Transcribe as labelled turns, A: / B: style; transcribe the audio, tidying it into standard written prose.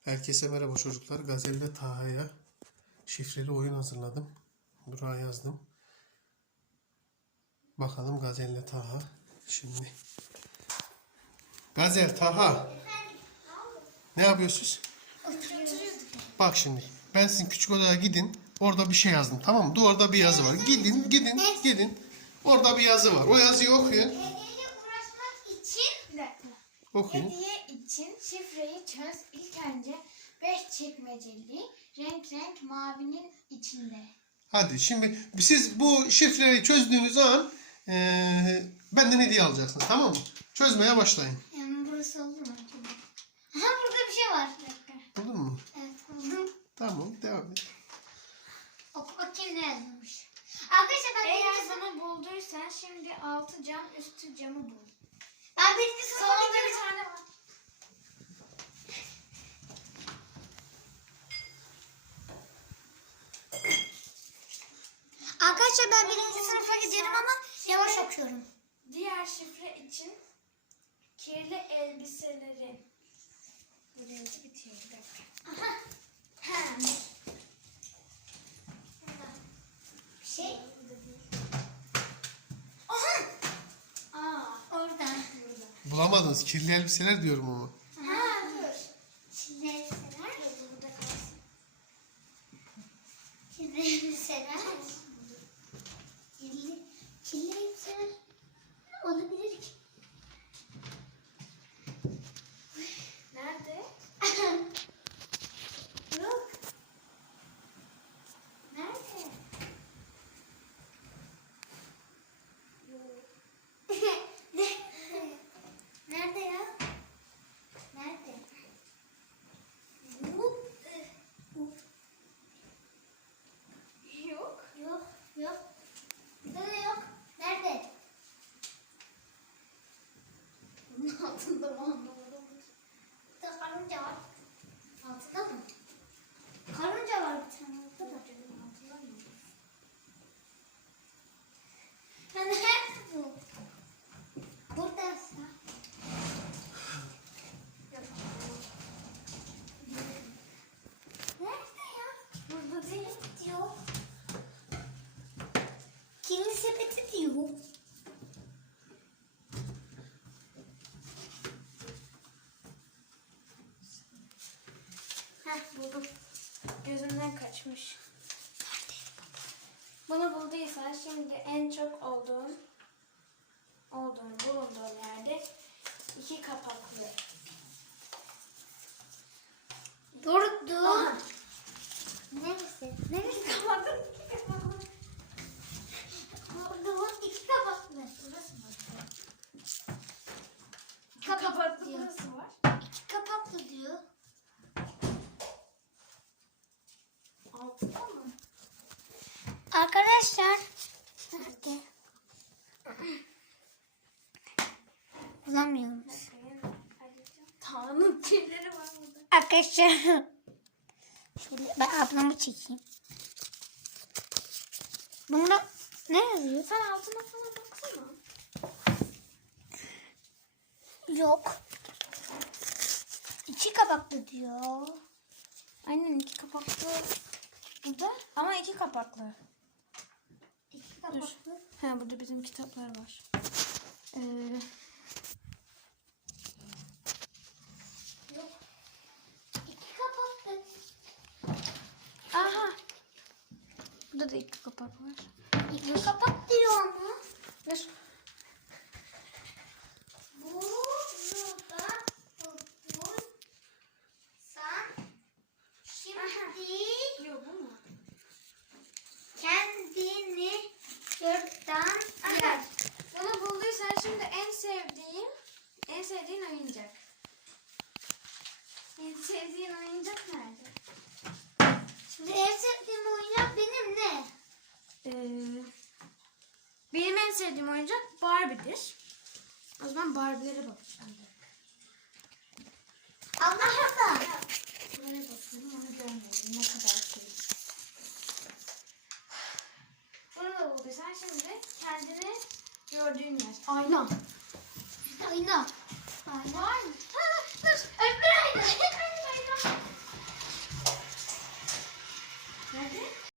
A: Herkese merhaba çocuklar. Gazel ve Taha'ya şifreli oyun hazırladım. Buraya yazdım. Bakalım Gazel ile Taha şimdi. Gazel, Taha. Ne yapıyorsunuz? Bak şimdi. Ben sizin küçük odaya gidin. Orada bir şey yazdım, tamam mı? Duvarda bir yazı var. Gidin. Orada bir yazı var. O yazıyı okuyun.
B: Hediyeyle uğraşmak için
A: Okuyun.
B: hediye için şifreyi çöz. İlk önce 5 çekmeceli renk mavinin içinde.
A: Hadi şimdi siz bu şifreyi çözdüğünüz an benden hediye alacaksınız, tamam mı? Çözmeye başlayın.
B: Yani burası oldu mu? Aha, burada bir şey var. Bir dakika.
A: Olur mu?
B: Evet, buldum.
A: Tamam, devam et.
B: Oku bakayım ne yazılmış. Arkadaşlar ben
C: Eğer bana bulduysan şimdi altı cam üstü camı bul.
B: Ben birinci sınıfa
C: Salonda
B: gidiyorum.
C: bir tane var.
B: Arkadaşlar ben birinci sınıfa gidiyorum ama yavaş okuyorum.
C: Diğer şifre için kirli elbiseleri. Birinci bitiyor, bir dakika.
B: Bir şey.
C: Aa,
B: Oradan.
A: Bulamadınız. Kirli elbiseler diyorum ama.
B: Ha, dur. Şimdi elbiseler.
C: burada kalsın.
B: Kirli elbiseler. Kirli elbiseler. Ne olabilir ki?
C: Nerede?
B: Yok. Nerede? Nerede ya? Nerede? Yok.
C: Yok.
B: Yok. Burada da yok. Nerede? Bunun altında mı anlamadım. Burada karınca var. Altında mı? Karınca var bir tane orada da. Ya nerede bu? Buradaysa. Nerede ya? Burada değil diyor. Kirli sepeti diyor.
C: Buldum. Gözümden kaçmış. Bunu bulduysan şimdi en çok bulunduğum yerde 2 kapaklı.
B: Durdu.
C: Aha.
B: Neresi? Neresi?
C: Kapaklı.
B: Orada iki kapaklı.
C: Burası mı?
B: İki kapaklı
C: Kapaklı
B: diyor.
C: burası var.
B: İki kapaklı diyor.
C: Altıda mı?
B: Arkadaşlar. Nerede? Bulamıyoruz.
C: Tanrı'nın kirleri var burada.
B: Arkadaşlar. Şöyle ben ablamı çekeyim. Bunda ne yazıyor?
C: Sen altına falan baksana.
B: Yok. İki kapaklı diyor.
C: Aynen 2 kapaklı. Burada ama 2 kapaklı.
B: İki kapaklı.
C: Ha, burada bizim kitaplar var.
B: Yok. İki kapaklı.
C: Aha. Burada da 2 kapak var.
B: İki kapak diyor ama.
C: Ver.
B: Burada sen şimdi
C: Yok bu mu?
B: kendini yurttan yer.
C: Bunu bulduysan şimdi en sevdiğin oyuncak. En sevdiğin oyuncak nerede?
B: Şimdi en sevdiğim oyuncak benim ne?
C: Benim en sevdiğim oyuncak Barbie'dir. O zaman Barbie'lere bakacağım.
B: Allah'ım.
C: Buraya bakıyorum, onu görmedim. Ne kadar sevdim. Bunu da bulduysan şimdi kendini gördüğün yer. Ayna.
B: Ayna.
C: Var mı?
B: Dur. Öbür ayna.
C: Nerede?